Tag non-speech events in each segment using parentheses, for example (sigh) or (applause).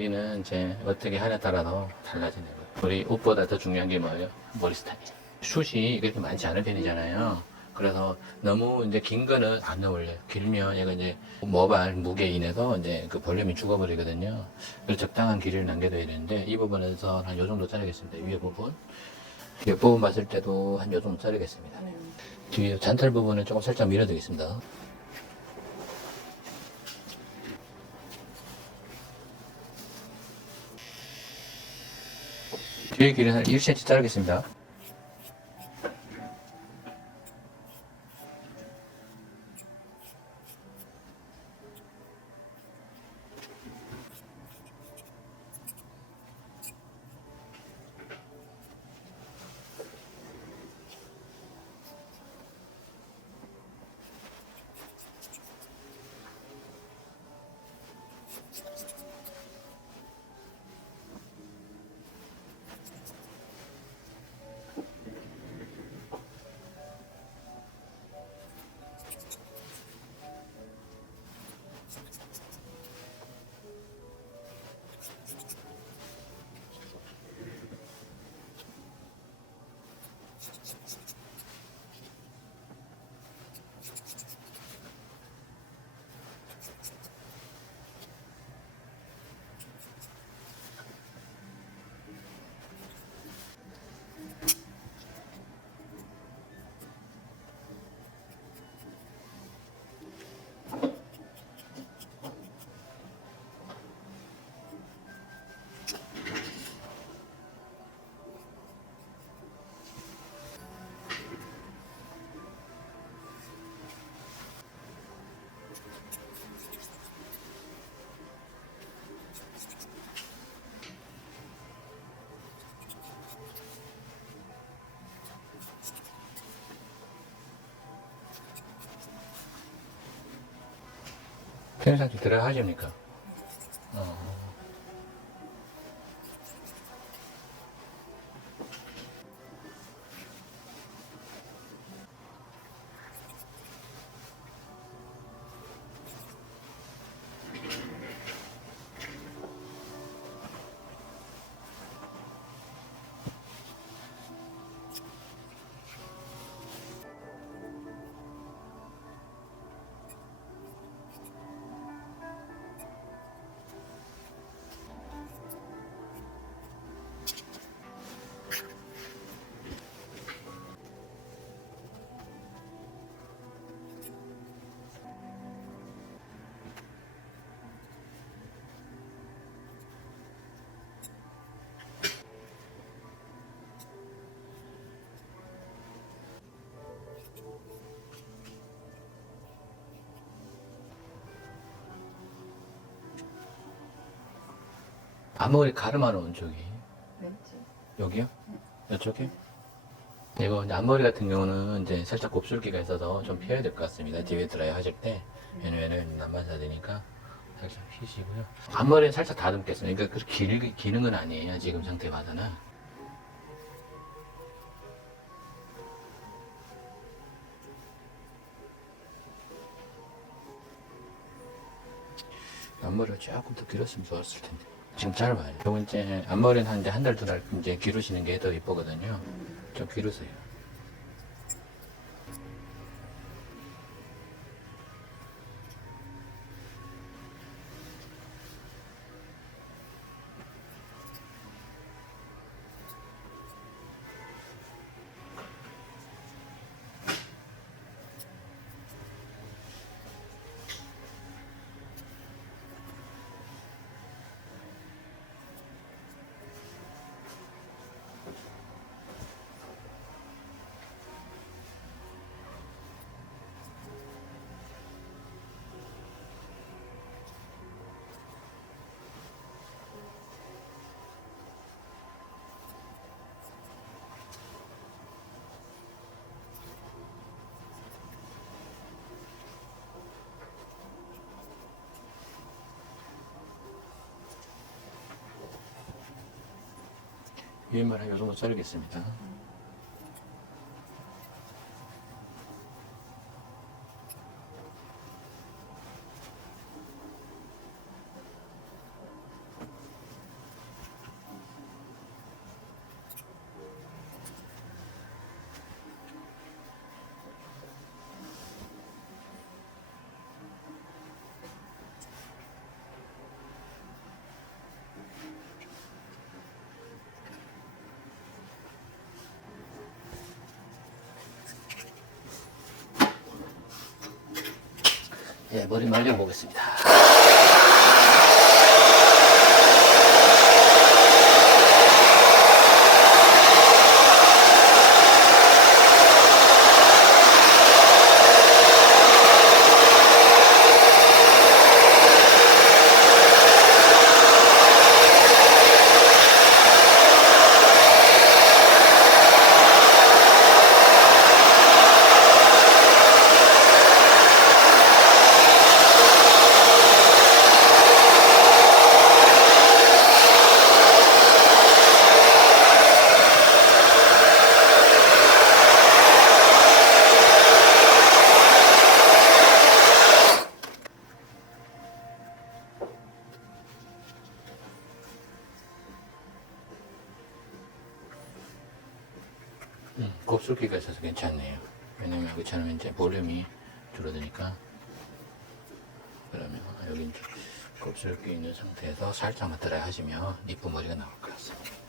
머리는 이제 어떻게 하냐에 따라서 달라지는 거예요. 우리 옷보다 더 중요한 게 뭐예요? 머리 스타일. 숱이 그렇게 많지 않은 편이잖아요. 그래서 너무 이제 긴 거는 안 어울려요. 길면 얘가 이제 모발 무게에 인해서 이제 그 볼륨이 죽어버리거든요. 그래서 적당한 길이를 남겨둬야 되는데 이 부분에서 한 요 정도 자르겠습니다. 위에 부분. 옆 부분 봤을 때도 한 요 정도 자르겠습니다. 네. 뒤에 잔털 부분은 조금 살짝 밀어두겠습니다. 뒤에 길이는 한 1cm 자르겠습니다. 편의상품 들어가십니까? 앞머리 가르마 놓은 쪽이 왼쪽. 여기요? 이쪽에? 이거 이제 앞머리 같은 경우는 이제 살짝 곱슬기가 있어서 좀 피해야 될 것 같습니다. 뒤에 드라이 하실 때 왜냐면은 남반사 되니까 살짝 피시고요. 앞머리는 살짝 다듬겠습니다. 그러니까 그렇게 길, 기는 건 아니에요. 지금 상태 봐서는. 앞머리가 조금 더 길었으면 좋았을 텐데. 지금 짧아요. 요번 이제 앞머리는 한, 이제 한 달, 두 달 이제 기르시는 게 더 이쁘거든요. 좀 기르세요. 위에만 한요 정도 자르겠습니다. 예, 머리 말려 보겠습니다. 음, 곱슬기가 있어서 괜찮네요. 왜냐면 여기 처럼 이제 볼륨이 줄어드니까. 그러면 여기 이제 곱슬기 있는 상태에서 살짝만 드라이 하시면 이쁜 머리가 나올 것 같습니다.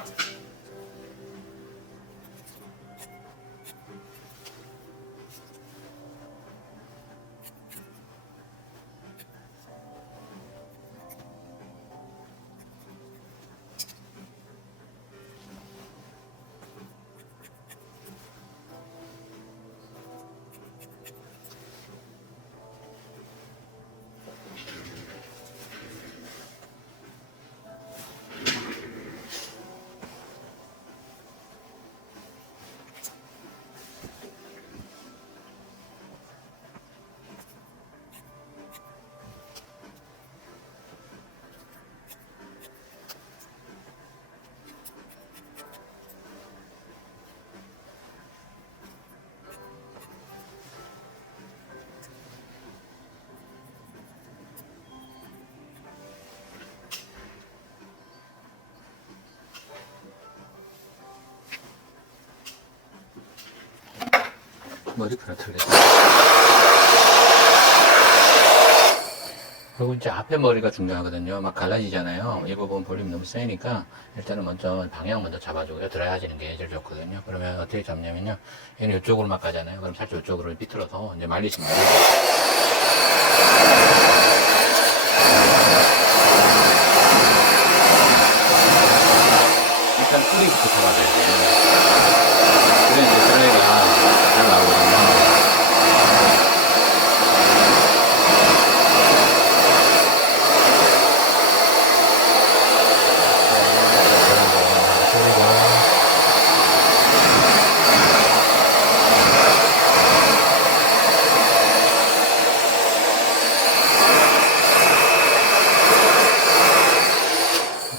fantastic. 머리카락 털렸다. 그리고 이제 앞에 머리가 중요하거든요. 막 갈라지잖아요. 이 부분 볼륨이 너무 세니까 일단은 먼저 방향 먼저 잡아주고요. 드라이하시는 게 제일 좋거든요. 그러면 어떻게 잡냐면요. 얘는 이쪽으로 막 가잖아요. 그럼 살짝 이쪽으로 비틀어서 이제 말리시면 돼요. 일단 뿌리부터 잡아줘야 돼요. 그래 이제 드라이가 잘 나오거든요.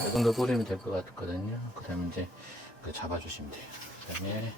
이 정도 뿌리면 될 것 같거든요. 그 다음에 이제 그 잡아주시면 돼요. 그 다음에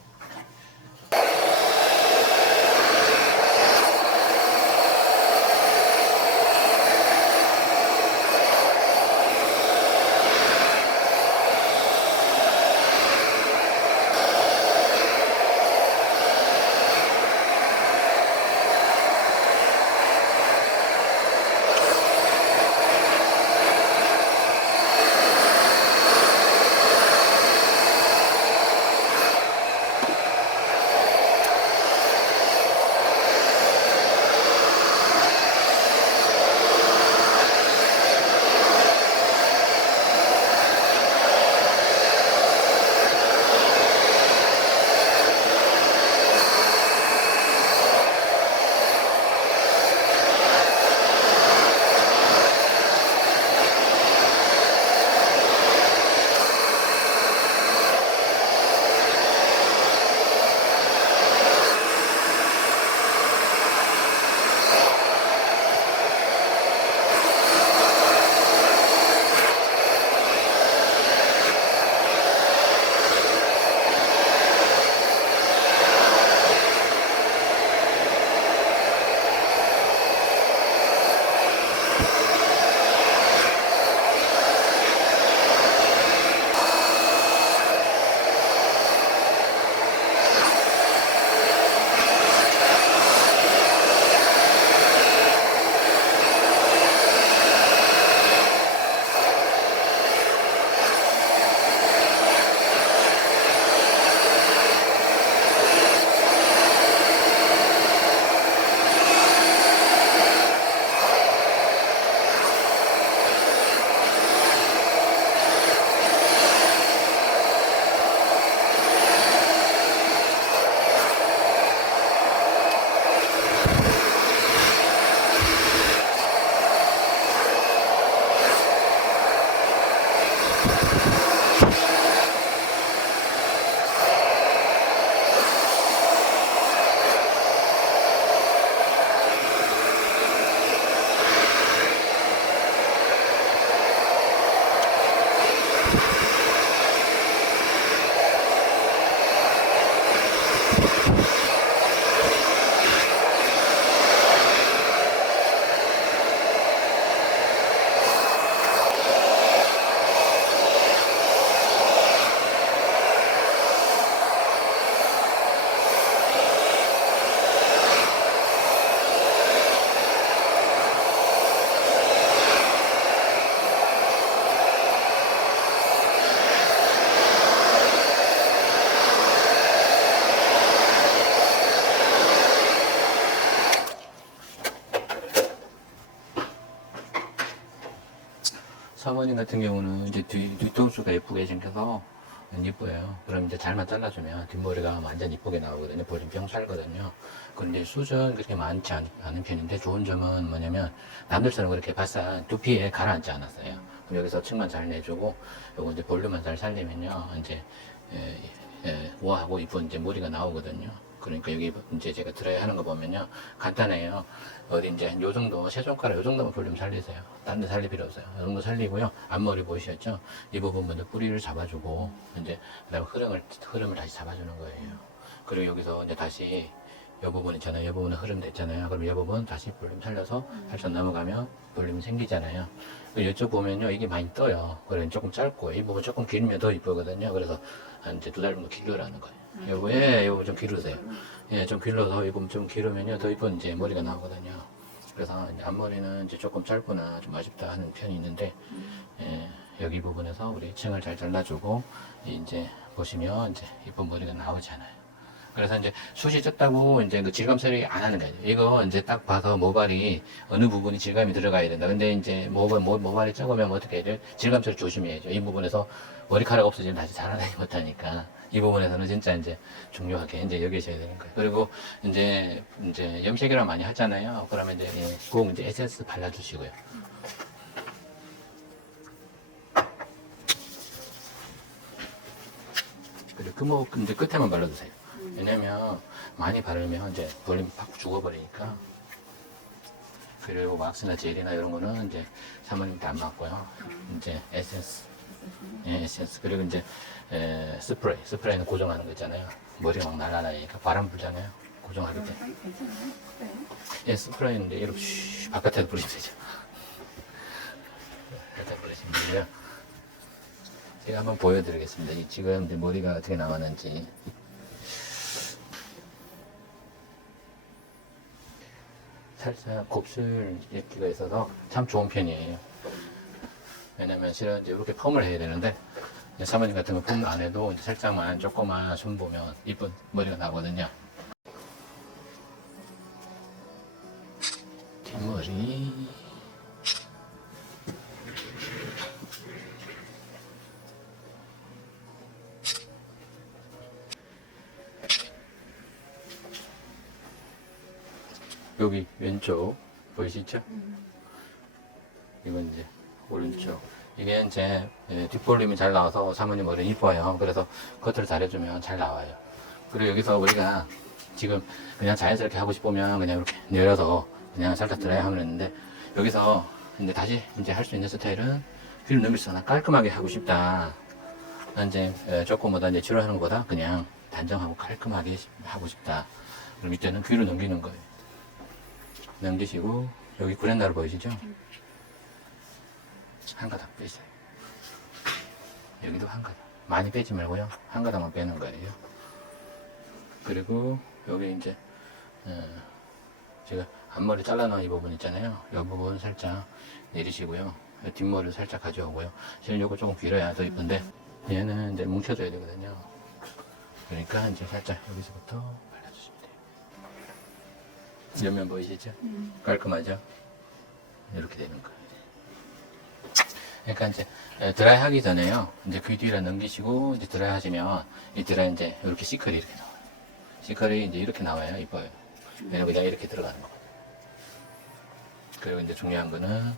사모님 같은 경우는 이제 뒤, 뒤통수가 예쁘게 생겨서 이뻐요. 그럼 이제 잘만 잘라주면 뒷머리가 완전 이쁘게 나오거든요. 볼이 병 살거든요. 그런데 숱은 그렇게 많지 않, 은 편인데 좋은 점은 뭐냐면 남들처럼 그렇게 바싹 두피에 가라앉지 않았어요. 그럼 여기서 층만 잘 내주고 요거 이제 볼륨만 잘 살리면요. 이제 예, 예, 우아하고 이쁜 이제 머리가 나오거든요. 그러니까 여기 이제 제가 드라이 하는 거 보면요. 간단해요. 어디 이제 요 정도, 세 손가락 요 정도만 볼륨 살리세요. 딴 데 살릴 필요 없어요. 요 정도 살리고요. 앞머리 보이셨죠? 이 부분 먼저 뿌리를 잡아주고, 이제, 그 다음에 흐름을, 흐름을 다시 잡아주는 거예요. 그리고 여기서 이제 다시 이 부분 있잖아요. 이 부분은 흐름 됐잖아요. 그럼 이 부분 다시 볼륨 살려서 살짝 넘어가면 볼륨이 생기잖아요. 그리고 이쪽 보면요. 이게 많이 떠요. 그래 조금 짧고, 이 부분 조금 길면 더 이쁘거든요. 그래서 한 이제 두 달 정도 길러라는 거예요. 요거, 예, 요거 좀 기르세요. 예, 좀 길러서 이 부분 좀 기르면요. 더 이쁜 이제 머리가 나오거든요. 그래서 이제 앞머리는 이제 조금 짧거나 좀 아쉽다 하는 편이 있는데 예, 여기 부분에서 우리 층을 잘 잘라주고 이제 보시면 이제 이쁜 머리가 나오잖아요. 그래서 이제 숱이 적다고 이제 그 질감 처리 안 하는 거예요. 이거 이제 딱 봐서 모발이 어느 부분이 질감이 들어가야 된다. 근데 이제 모발, 모, 모발이 적으면 뭐 어떻게 해야 돼요? 질감 처리 조심해야죠. 이 부분에서 머리카락 없어지면 다시 자라나지 못하니까 이 부분에서는 진짜 이제 중요하게 이제 여기셔야 되는 거예요. 그리고 이제 이제 염색이랑 많이 하잖아요. 그러면 이제 예, 꼭 이제 에센스 발라주시고요. 그리고 금목 이제 끝에만 발라주세요. 왜냐면 많이 바르면 이제 볼륨 팍 죽어버리니까. 그리고 왁스나 젤이나 이런 거는 이제 사모님한테 안 맞고요. 이제 에센스. 예, 에센스. 그리고 이제 에, 스프레이. 스프레이는 고정하는 거 있잖아요. 머리가 막 날아다니니까 바람 불잖아요. 고정하기 때문에. 네. 예, 스프레이는 이제 이렇게 쉬, 바깥에도 뿌리면 되죠. 바깥에 뿌리시면 되고요. 제가 한번 보여드리겠습니다. 이 지금 이제 머리가 어떻게 나왔는지. 살짝 곱슬 입기가 있어서 참 좋은 편이에요. 왜냐면 실은 이제 이렇게 펌을 해야 되는데 사모님 같은 거펌안 해도 이제 살짝만 조금만 손 보면 이쁜 머리가 나거든요. 뒷머리 여기 왼쪽 보이시죠? 이건 이제 오른쪽 이게 이제 예, 뒷볼륨이 잘 나와서 사모님 머리 이뻐요 그래서 겉을 잘해주면 잘 나와요 그리고 여기서 우리가 지금 그냥 자연스럽게 하고 싶으면 그냥 이렇게 내려서 그냥 살짝 드라이 하면 되는데 여기서 이제 다시 이제 할 수 있는 스타일은 귀를 넘기서 나 깔끔하게 하고 싶다. 난 이제 에, 조금 보다 이제 치료하는 것보다 그냥 단정하고 깔끔하게 하고 싶다. 그럼 이때는 귀를 넘기는 거예요. 넘기시고 여기 구렛나루 보이시죠? 한 가닥 빼세요. 여기도 한 가닥. 많이 빼지 말고요. 한 가닥만 빼는 거예요. 그리고 여기 이제 어, 제가 앞머리 잘라놓은 이 부분 있잖아요. 이 부분 살짝 내리시고요. 이 뒷머리를 살짝 가져오고요. 실은 요거 조금 길어야 더 이쁜데 얘는 이제 뭉쳐줘야 되거든요. 그러니까 이제 살짝 여기서부터 발라주시면 돼요. 옆면 보이시죠? 깔끔하죠? 이렇게 되는 거예요. 그러니까 이제 에, 드라이 하기 전에요. 이제 귀 뒤로 넘기시고 이제 드라이 하시면 이 드라이 이제 이렇게 시컬이 이렇게 나와요. 시컬이 이제 이렇게 나와요. 이뻐요. 왜냐면 그냥 이렇게 들어가는 거거든요. 그리고 이제 중요한 거는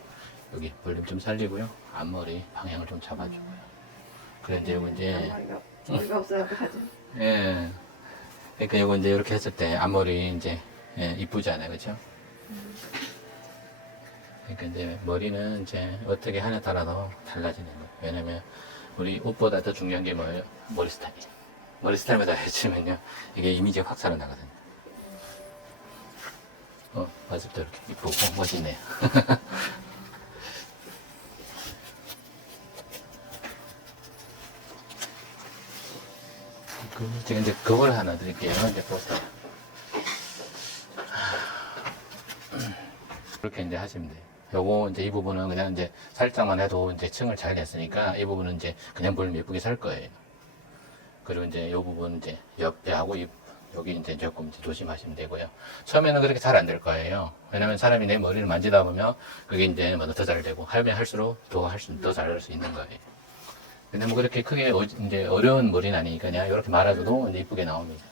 여기 볼륨 좀 살리고요. 앞머리 방향을 좀 잡아주고요. 그래 이제 이거 이제 머리가. 하죠. (laughs) 예. 그러니까 이거 이제 이렇게 했을 때 앞머리 이제 예, 이쁘잖아요, 그렇죠? 그러니까 이제 머리는 이제 어떻게 하냐에 따라서 달라지는 거예요. 왜냐면 우리 옷보다 더 중요한 게 뭐예요? 머리 스타일. 머리 스타일마다 해주면요, 이게 이미지가 확 살아나거든요. 어, 맞을때 이렇게 이쁘고 멋있네요. (laughs) 그, 제가 이제 그걸 하나 드릴게요. 이제 보세요. (clears throat) 그렇게 이제 하시면 돼요. 요거 이제 이 부분은 그냥 이제 살짝만 해도 이제 층을 잘 냈으니까 이 부분은 이제 그냥 볼륨 예쁘게 살 거예요. 그리고 이제 요 부분 이제 옆에 하고 이 여기 이제 조금 이제 조심하시면 되고요. 처음에는 그렇게 잘 안 될 거예요. 왜냐면 사람이 내 머리를 만지다 보면 그게 이제 뭐 더 잘 되고 하면 할수록 더 할 수, 더 잘할 수 있는 거예요. 근데 뭐 그렇게 크게 어, 이제 어려운 머리는 아니니까 그냥 이렇게 말아줘도 이쁘게 나옵니다.